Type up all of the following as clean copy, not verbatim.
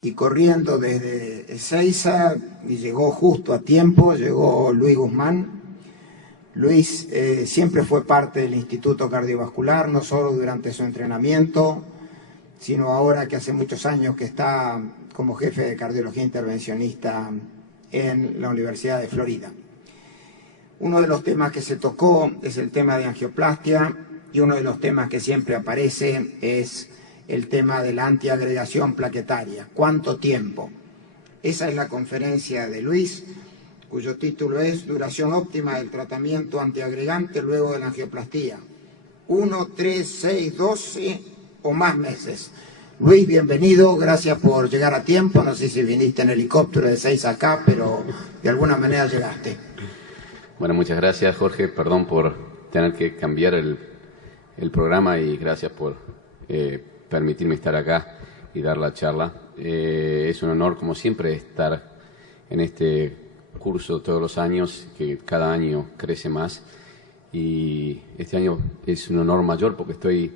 y corriendo desde Ezeiza, y llegó justo a tiempo, llegó Luis Guzmán. Luis siempre fue parte del Instituto Cardiovascular, no solo durante su entrenamiento, sino ahora que hace muchos años que está como jefe de cardiología intervencionista en la Universidad de Florida. Uno de los temas que se tocó es el tema de angioplastia, y uno de los temas que siempre aparece es el tema de la antiagregación plaquetaria. ¿Cuánto tiempo? Esa es la conferencia de Luis, cuyo título es Duración óptima del tratamiento antiagregante luego de la angioplastía. 1, 3, 6, 12 o más meses. Luis, bienvenido, gracias por llegar a tiempo. No sé si viniste en helicóptero de Ezeiza acá, pero de alguna manera llegaste. Bueno, muchas gracias, Jorge. Perdón por tener que cambiar el programa y gracias por permitirme estar acá y dar la charla. Es un honor, como siempre, estar en este curso todos los años, que cada año crece más. Y este año es un honor mayor porque estoy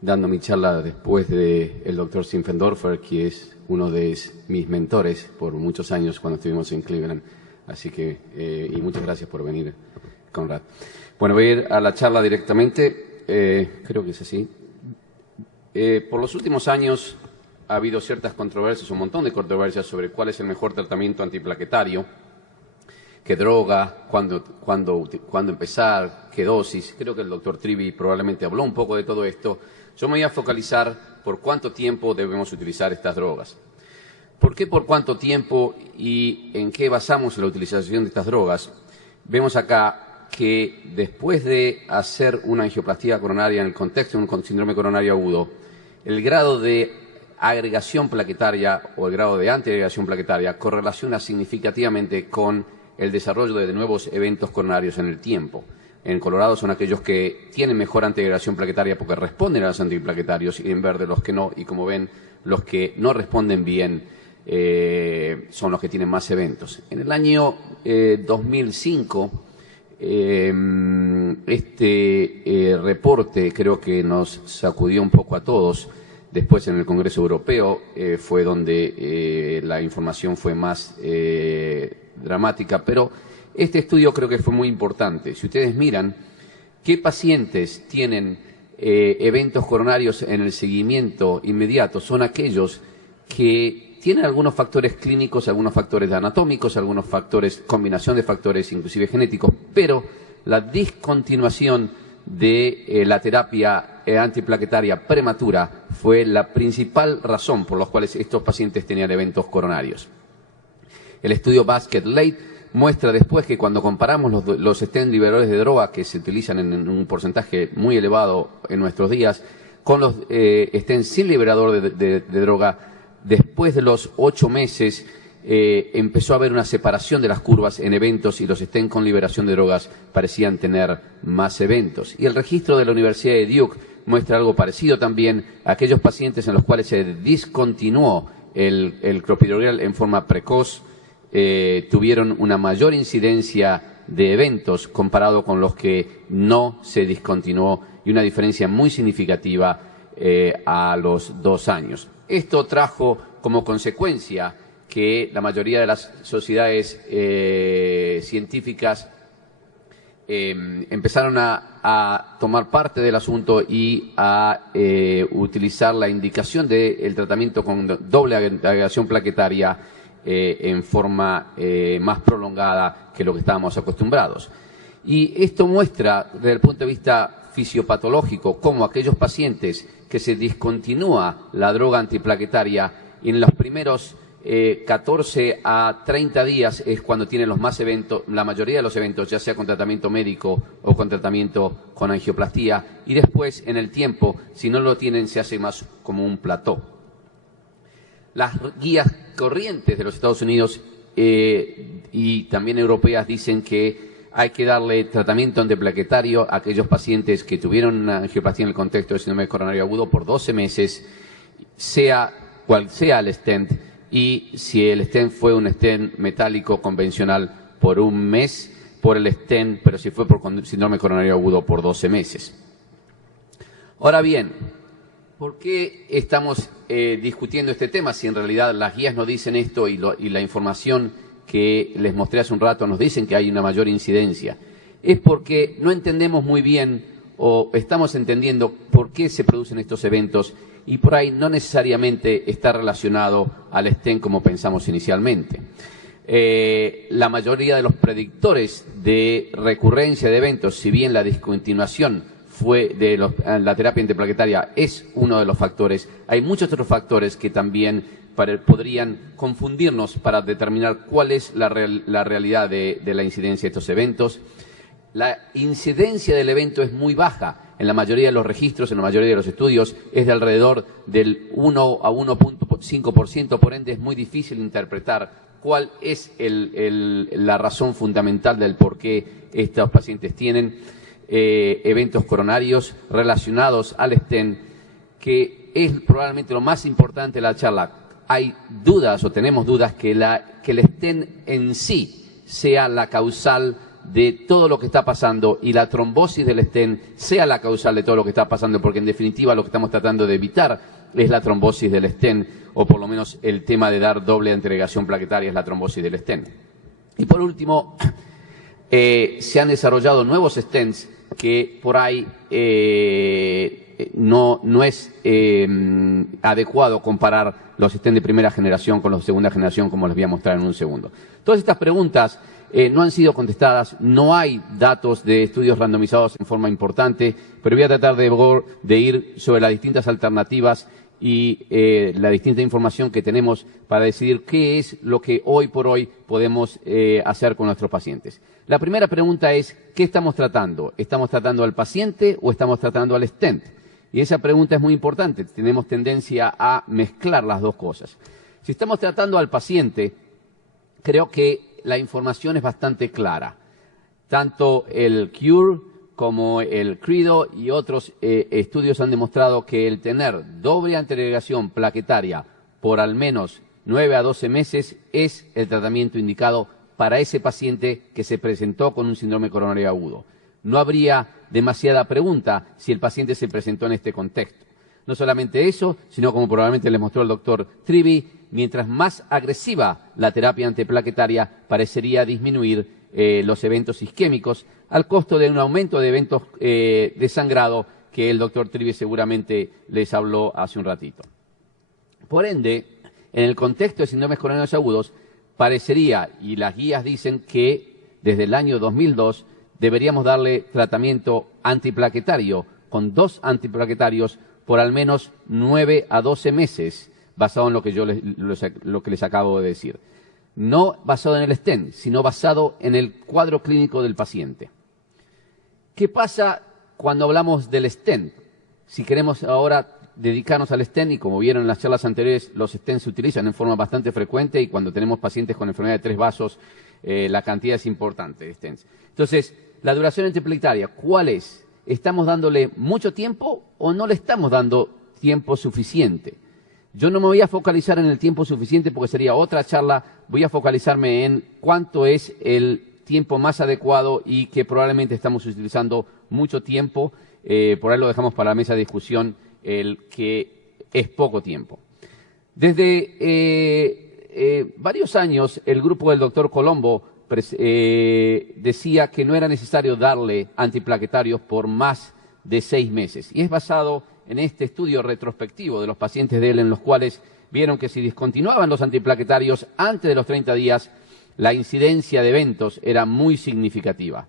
dando mi charla después del doctor Simpfendorfer, que es uno de mis mentores por muchos años cuando estuvimos en Cleveland. Así que, y muchas gracias por venir, Conrad. Bueno, voy a ir a la charla directamente, creo que es así. Por los últimos años ha habido ciertas controversias, un montón de controversias sobre cuál es el mejor tratamiento antiplaquetario, qué droga, cuándo empezar, qué dosis. Creo que el doctor Trivi probablemente habló un poco de todo esto. Yo me voy a focalizar por cuánto tiempo debemos utilizar estas drogas. ¿Por qué por cuánto tiempo y en qué basamos la utilización de estas drogas? Vemos acá que después de hacer una angioplastía coronaria en el contexto de un síndrome coronario agudo, el grado de agregación plaquetaria o el grado de antiagregación plaquetaria correlaciona significativamente con el desarrollo de nuevos eventos coronarios en el tiempo. En colorado son aquellos que tienen mejor antiagregación plaquetaria porque responden a los antiplaquetarios, y en verde los que no, y como ven, los que no responden bien son los que tienen más eventos. En el año 2005, reporte creo que nos sacudió un poco a todos. Después en el Congreso Europeo fue donde la información fue más dramática, pero este estudio creo que fue muy importante. Si ustedes miran qué pacientes tienen eventos coronarios en el seguimiento inmediato, son aquellos que tienen algunos factores clínicos, algunos factores anatómicos, algunos factores, combinación de factores inclusive genéticos, pero la discontinuación de la terapia antiplaquetaria prematura fue la principal razón por la cual estos pacientes tenían eventos coronarios. El estudio Basket Late muestra después que cuando comparamos los stent liberadores de droga, que se utilizan en un porcentaje muy elevado en nuestros días, con los stent sin liberador de droga, después de los 8 meses empezó a haber una separación de las curvas en eventos, y los stent con liberación de drogas parecían tener más eventos. Y el registro de la Universidad de Duke muestra algo parecido también. Aquellos pacientes en los cuales se discontinuó el clopidogrel en forma precoz tuvieron una mayor incidencia de eventos comparado con los que no se discontinuó, y una diferencia muy significativa a los 2 años. Esto trajo como consecuencia que la mayoría de las sociedades científicas empezaron a tomar parte del asunto y a utilizar la indicación del tratamiento con doble agregación plaquetaria en forma más prolongada que lo que estábamos acostumbrados. Y esto muestra, desde el punto de vista fisiopatológico, cómo aquellos pacientes que se discontinúa la droga antiplaquetaria en los primeros 14 a 30 días es cuando tienen los más eventos, la mayoría de los eventos, ya sea con tratamiento médico o con tratamiento con angioplastía, y después en el tiempo, si no lo tienen, se hace más como un plató. Las guías corrientes de los Estados Unidos y también europeas dicen que hay que darle tratamiento antiplaquetario a aquellos pacientes que tuvieron una angioplastía en el contexto del síndrome coronario agudo por 12 meses, sea cual sea el stent, y si el stent fue un stent metálico convencional por 1 mes por el stent, pero si fue por síndrome coronario agudo por 12 meses. Ahora bien, ¿Por qué estamos discutiendo este tema si en realidad las guías nos dicen esto y la información que les mostré hace un rato nos dicen que hay una mayor incidencia? Es porque no entendemos muy bien o estamos entendiendo por qué se producen estos eventos y por ahí no necesariamente está relacionado al stent como pensamos inicialmente. La mayoría de los predictores de recurrencia de eventos, si bien la discontinuación la terapia antiplaquetaria es uno de los factores, hay muchos otros factores que también podrían confundirnos para determinar cuál es la realidad de la incidencia de estos eventos. La incidencia del evento es muy baja. En la mayoría de los registros, en la mayoría de los estudios, es de alrededor del 1 a 1.5%, por ende es muy difícil interpretar cuál es la razón fundamental del por qué estos pacientes tienen eventos coronarios relacionados al stent, que es probablemente lo más importante de la charla. Hay dudas o tenemos dudas que el stent en sí sea la causal de todo lo que está pasando y la trombosis del stent sea la causal de todo lo que está pasando, porque en definitiva lo que estamos tratando de evitar es la trombosis del stent, o por lo menos el tema de dar doble antiagregación plaquetaria es la trombosis del stent. Y por último, se han desarrollado nuevos stents que por ahí no es adecuado comparar los stents de primera generación con los de segunda generación, como les voy a mostrar en un segundo. Todas estas preguntas no han sido contestadas, no hay datos de estudios randomizados en forma importante, pero voy a tratar de ir sobre las distintas alternativas y la distinta información que tenemos para decidir qué es lo que hoy por hoy podemos hacer con nuestros pacientes. La primera pregunta es, ¿qué estamos tratando? ¿Estamos tratando al paciente o estamos tratando al stent? Y esa pregunta es muy importante, tenemos tendencia a mezclar las dos cosas. Si estamos tratando al paciente, creo que la información es bastante clara. Tanto el CURE como el CRIDO y otros estudios han demostrado que el tener doble antiagregación plaquetaria por al menos 9 a 12 meses es el tratamiento indicado para ese paciente que se presentó con un síndrome coronario agudo. No habría demasiada pregunta si el paciente se presentó en este contexto. No solamente eso, sino como probablemente les mostró el doctor Trivi, mientras más agresiva la terapia antiplaquetaria parecería disminuir los eventos isquémicos al costo de un aumento de eventos de sangrado que el doctor Trivi seguramente les habló hace un ratito. Por ende, en el contexto de síndromes coronarios agudos, parecería, y las guías dicen que desde el año 2002 deberíamos darle tratamiento antiplaquetario con 2 antiplaquetarios por al menos 9 a 12 meses, basado en lo que lo que les acabo de decir. No basado en el stent, sino basado en el cuadro clínico del paciente. ¿Qué pasa cuando hablamos del stent? Si queremos ahora dedicarnos al stent, y como vieron en las charlas anteriores, los stents se utilizan en forma bastante frecuente y cuando tenemos pacientes con enfermedad de 3 vasos, la cantidad es importante de stents. Entonces, la duración antiplaquetaria, ¿cuál es? ¿Estamos dándole mucho tiempo o no le estamos dando tiempo suficiente? Yo no me voy a focalizar en el tiempo suficiente porque sería otra charla, voy a focalizarme en cuánto es el tiempo más adecuado y que probablemente estamos utilizando mucho tiempo, por ahí lo dejamos para la mesa de discusión, el que es poco tiempo. Desde varios años el grupo del doctor Colombo decía que no era necesario darle antiplaquetarios por más de 6 meses. Y es basado en este estudio retrospectivo de los pacientes de él, en los cuales vieron que si discontinuaban los antiplaquetarios antes de los 30 días, la incidencia de eventos era muy significativa.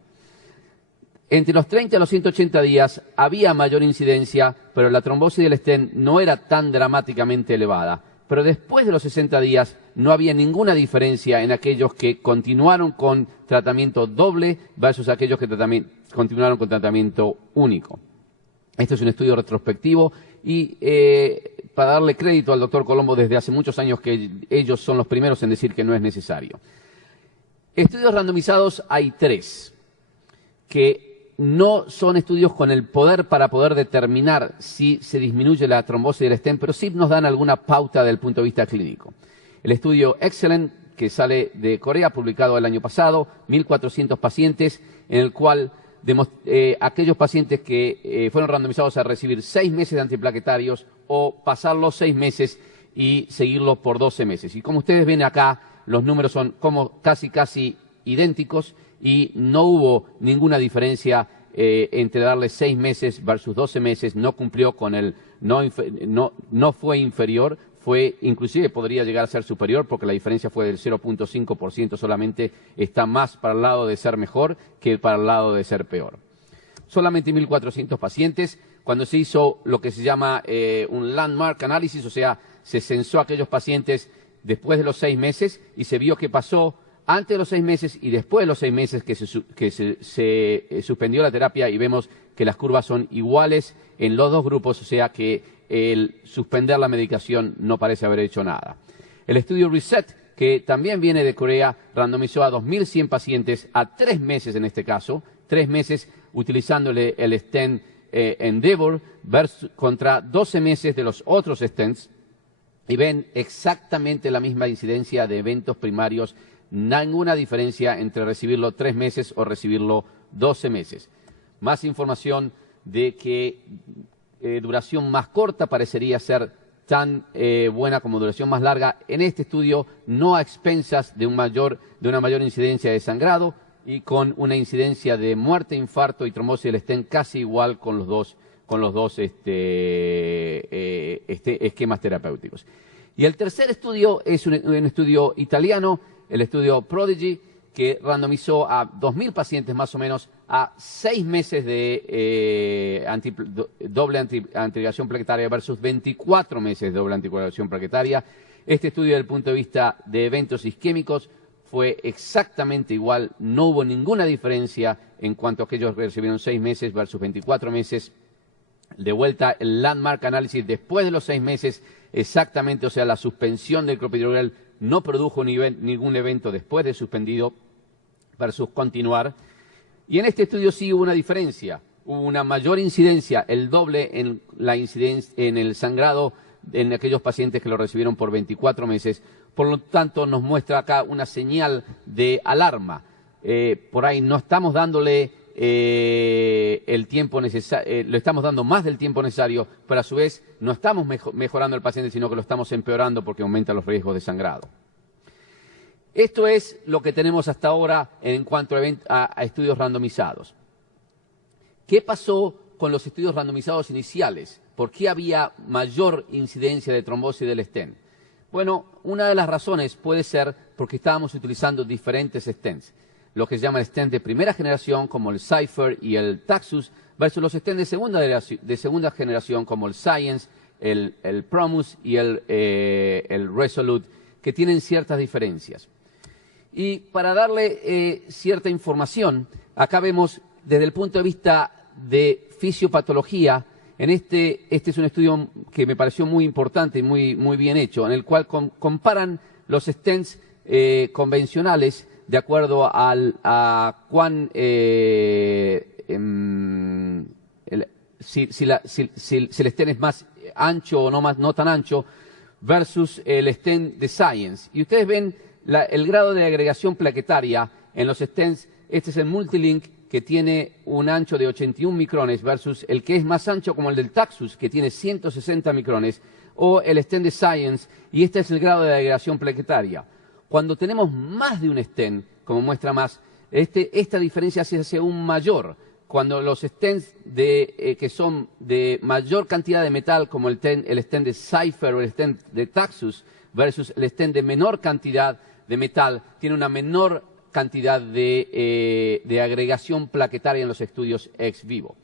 Entre los 30 y los 180 días había mayor incidencia, pero la trombosis del stent no era tan dramáticamente elevada. Pero después de los 60 días no había ninguna diferencia en aquellos que continuaron con tratamiento doble versus aquellos que continuaron con tratamiento único. Esto es un estudio retrospectivo y para darle crédito al doctor Colombo desde hace muchos años que ellos son los primeros en decir que no es necesario. Estudios randomizados hay 3, que no son estudios con el poder para poder determinar si se disminuye la trombosis del stent, pero sí nos dan alguna pauta desde el punto de vista clínico. El estudio Excellent, que sale de Corea, publicado el año pasado, 1.400 pacientes, en el cual aquellos pacientes que fueron randomizados a recibir 6 meses de antiplaquetarios o pasar los 6 meses y seguirlo por 12 meses. Y como ustedes ven acá, los números son como casi idénticos y no hubo ninguna diferencia entre darle 6 meses versus 12 meses. No cumplió con el, no fue inferior, fue inclusive podría llegar a ser superior porque la diferencia fue del 0.5%, solamente está más para el lado de ser mejor que para el lado de ser peor. Solamente 1.400 pacientes. Cuando se hizo lo que se llama un landmark analysis, o sea, se censó a aquellos pacientes después de los 6 meses y se vio qué pasó antes de los 6 meses y después de los 6 meses que se suspendió la terapia, y vemos que las curvas son iguales en los dos grupos, o sea que el suspender la medicación no parece haber hecho nada. El estudio RESET, que también viene de Corea, randomizó a 2.100 pacientes a 3 meses en este caso, 3 meses utilizándole el stent Endeavor contra 12 meses de los otros stents, y ven exactamente la misma incidencia de eventos primarios, ninguna diferencia entre recibirlo 3 meses o recibirlo 12 meses. Más información de que duración más corta parecería ser tan buena como duración más larga en este estudio, no a expensas de una mayor incidencia de sangrado y con una incidencia de muerte, infarto y trombosis del stent casi igual con los dos esquemas terapéuticos. Y el tercer estudio es un estudio italiano, el estudio Prodigy, que randomizó a 2.000 pacientes más o menos a 6 meses de doble anticoagulación plaquetaria versus 24 meses de doble anticoagulación plaquetaria. Este estudio, desde el punto de vista de eventos isquémicos, fue exactamente igual, no hubo ninguna diferencia en cuanto a aquellos que recibieron 6 meses versus 24 meses. De vuelta, el landmark análisis después de los 6 meses, exactamente, o sea, la suspensión del clopidogrel no produjo ningún evento después de suspendido versus continuar. Y en este estudio sí hubo una diferencia, hubo una mayor incidencia, el doble en la incidencia en el sangrado en aquellos pacientes que lo recibieron por 24 meses. Por lo tanto, nos muestra acá una señal de alarma. Por ahí no estamos dándole el tiempo necesario, le estamos dando más del tiempo necesario, pero a su vez no estamos mejorando al paciente, sino que lo estamos empeorando porque aumenta los riesgos de sangrado. Esto es lo que tenemos hasta ahora en cuanto a estudios randomizados. ¿Qué pasó con los estudios randomizados iniciales? ¿Por qué había mayor incidencia de trombosis del stent? Bueno, una de las razones puede ser porque estábamos utilizando diferentes stents. Lo que se llama el stent de primera generación, como el Cypher y el Taxus, versus los stents de segunda generación, como el Science, el Promus y el Resolute, que tienen ciertas diferencias. Y para darle cierta información, acá vemos desde el punto de vista de fisiopatología, este es un estudio que me pareció muy importante y muy bien hecho, en el cual comparan los stents convencionales de acuerdo a cuán si el stent es más ancho o no tan ancho versus el stent de Science. Y ustedes ven el grado de agregación plaquetaria en los stents. Este es el Multilink, que tiene un ancho de 81 micrones versus el que es más ancho como el del Taxus, que tiene 160 micrones, o el stent de Science, y este es el grado de agregación plaquetaria. Cuando tenemos más de un stent, como muestra más, esta diferencia se hace aún mayor. Cuando los stents que son de mayor cantidad de metal, como el stent de Cypher o el stent de Taxus, versus el stent de menor cantidad de metal, tiene una menor cantidad de agregación plaquetaria en los estudios ex vivo.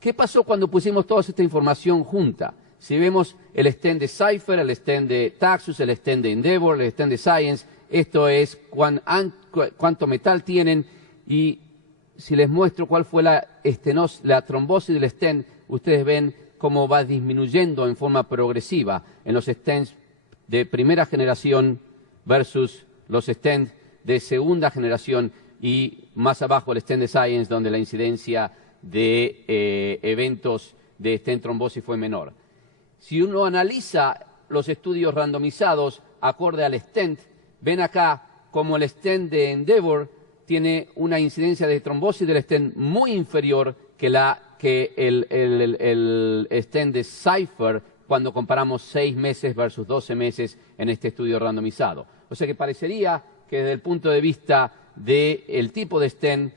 ¿Qué pasó cuando pusimos toda esta información junta? Si vemos el stent de Cypher, el stent de Taxus, el stent de Endeavor, el stent de Science, esto es cuánto metal tienen, y si les muestro cuál fue la trombosis del stent, ustedes ven cómo va disminuyendo en forma progresiva en los stents de primera generación versus los stents de segunda generación, y más abajo el stent de Science, donde la incidencia de eventos de stent trombosis fue menor. Si uno analiza los estudios randomizados acorde al stent, ven acá como el stent de Endeavor tiene una incidencia de trombosis del stent muy inferior que el stent de Cypher cuando comparamos 6 meses versus 12 meses en este estudio randomizado. O sea que parecería que desde el punto de vista del tipo de stent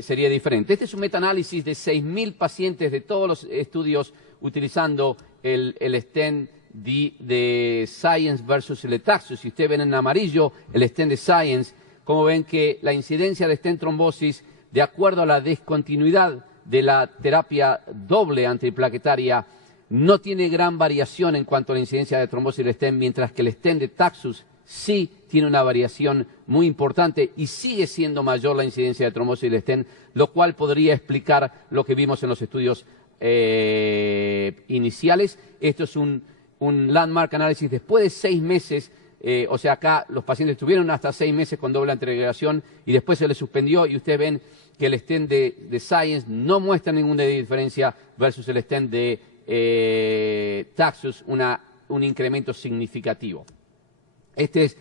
sería diferente. Este es un metaanálisis de 6.000 pacientes de todos los estudios utilizando el stent de Science versus el de Taxus. Si ustedes ven en amarillo el stent de Science, como ven que la incidencia de stent trombosis, de acuerdo a la discontinuidad de la terapia doble antiplaquetaria, no tiene gran variación en cuanto a la incidencia de trombosis del stent, mientras que el stent de Taxus sí tiene una variación muy importante y sigue siendo mayor la incidencia de trombosis del stent, lo cual podría explicar lo que vimos en los estudios iniciales. Esto es un landmark análisis después de 6 meses, o sea, acá los pacientes estuvieron hasta 6 meses con doble antiagregación y después se les suspendió y ustedes ven que el stent de Science no muestra ninguna diferencia versus el stent de Taxus, un incremento significativo. Esta es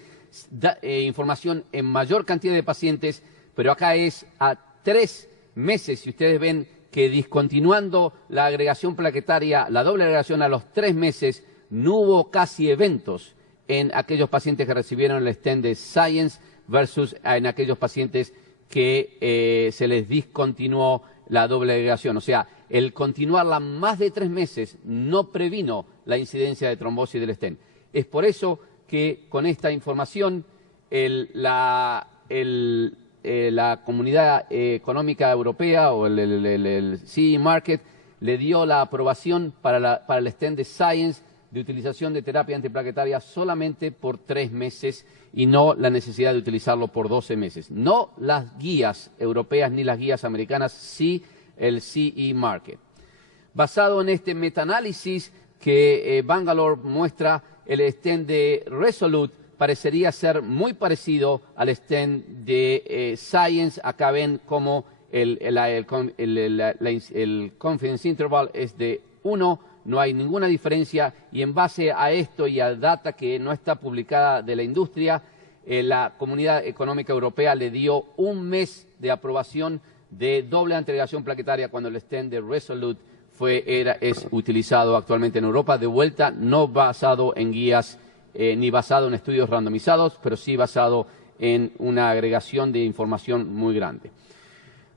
información en mayor cantidad de pacientes, pero acá es a 3 meses. Si ustedes ven que discontinuando la agregación plaquetaria, la doble agregación a los 3 meses, no hubo casi eventos en aquellos pacientes que recibieron el stent de Science versus en aquellos pacientes que se les discontinuó la doble agregación. O sea, el continuarla más de 3 meses no previno la incidencia de trombosis del stent. Es por eso que con esta información la Comunidad Económica Europea o el CE Market le dio la aprobación para el stent de Science de utilización de terapia antiplaquetaria solamente por 3 meses y no la necesidad de utilizarlo por 12 meses. No las guías europeas ni las guías americanas, sí el CE Market. Basado en este metaanálisis que Bangalore muestra, el stent de Resolute parecería ser muy parecido al stent de Science. Acá ven como el confidence interval es de 1, no hay ninguna diferencia, y en base a esto y a data que no está publicada de la industria, la Comunidad Económica Europea le dio 1 mes de aprobación de doble antiagregación plaquetaria cuando el stent de Resolute es utilizado actualmente en Europa, de vuelta no basado en guías ni basado en estudios randomizados, pero sí basado en una agregación de información muy grande.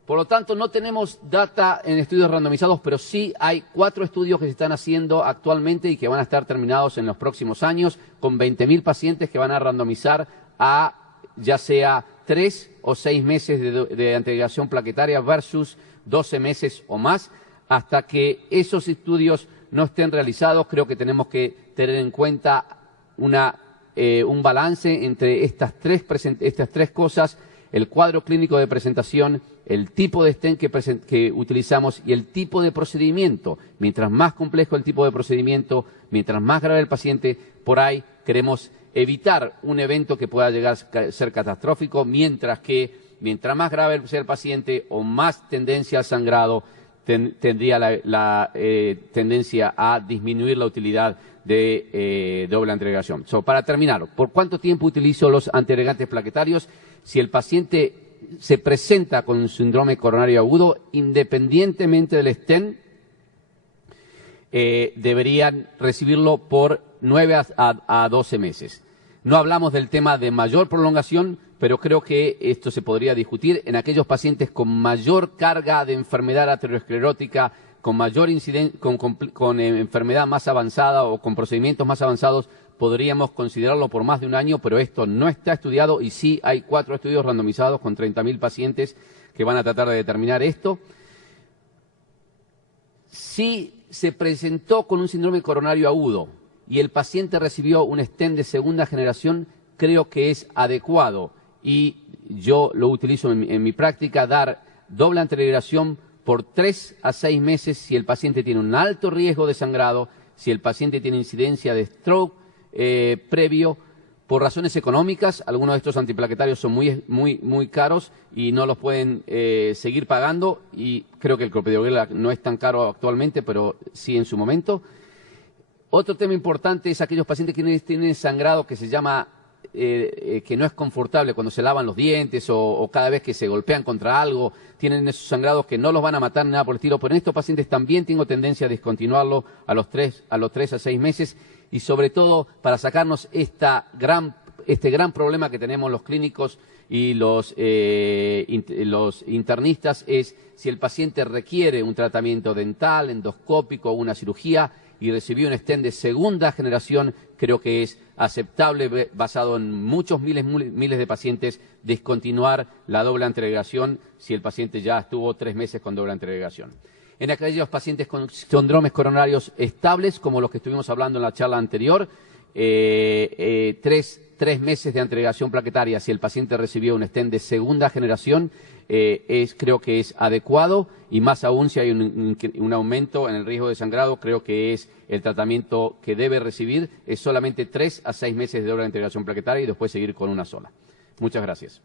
Por lo tanto, no tenemos data en estudios randomizados, pero sí hay 4 estudios que se están haciendo actualmente y que van a estar terminados en los próximos años, con 20.000 pacientes que van a randomizar a ya sea 3 o 6 meses de antiagregación plaquetaria versus 12 meses o más. Hasta que esos estudios no estén realizados, creo que tenemos que tener en cuenta un balance entre estas tres cosas: el cuadro clínico de presentación, el tipo de stent que utilizamos y el tipo de procedimiento. Mientras más complejo el tipo de procedimiento, mientras más grave el paciente, por ahí queremos evitar un evento que pueda llegar a ser catastrófico, mientras más grave sea el paciente o más tendencia al sangrado, tendría la tendencia a disminuir la utilidad de doble antiagregación. Para terminar, ¿por cuánto tiempo utilizo los antiagregantes plaquetarios? Si el paciente se presenta con un síndrome coronario agudo, independientemente del stent, deberían recibirlo por 9 a 12 meses. No hablamos del tema de mayor prolongación, pero creo que esto se podría discutir en aquellos pacientes con mayor carga de enfermedad aterosclerótica, con mayor con enfermedad más avanzada o con procedimientos más avanzados. Podríamos considerarlo por más de 1 año, pero esto no está estudiado y sí hay 4 estudios randomizados con 30.000 pacientes que van a tratar de determinar esto. Si se presentó con un síndrome coronario agudo y el paciente recibió un stent de segunda generación, creo que es adecuado, y yo lo utilizo en mi práctica, dar doble antiagregación por 3 a 6 meses si el paciente tiene un alto riesgo de sangrado, si el paciente tiene incidencia de stroke previo, por razones económicas. Algunos de estos antiplaquetarios son muy caros y no los pueden seguir pagando, y creo que el clopidogrel no es tan caro actualmente, pero sí en su momento. Otro tema importante es aquellos pacientes que tienen sangrado que se llama que no es confortable cuando se lavan los dientes o cada vez que se golpean contra algo, tienen esos sangrados que no los van a matar ni nada por el estilo, pero en estos pacientes también tengo tendencia a descontinuarlo a los 3 a 6 meses y sobre todo para sacarnos este gran problema que tenemos los clínicos y los internistas es si el paciente requiere un tratamiento dental, endoscópico o una cirugía y recibió un stent de segunda generación, creo que es aceptable, basado en muchos miles de pacientes, descontinuar la doble anterioración si el paciente ya estuvo 3 meses con doble anterioración. En aquellos pacientes con síndromes coronarios estables, como los que estuvimos hablando en la charla anterior, 3 meses de anterioración plaquetaria si el paciente recibió un stent de segunda generación, creo que es adecuado y más aún si hay un aumento en el riesgo de sangrado, creo que es el tratamiento que debe recibir, es solamente 3 a 6 meses de doble anterioración plaquetaria y después seguir con una sola. Muchas gracias.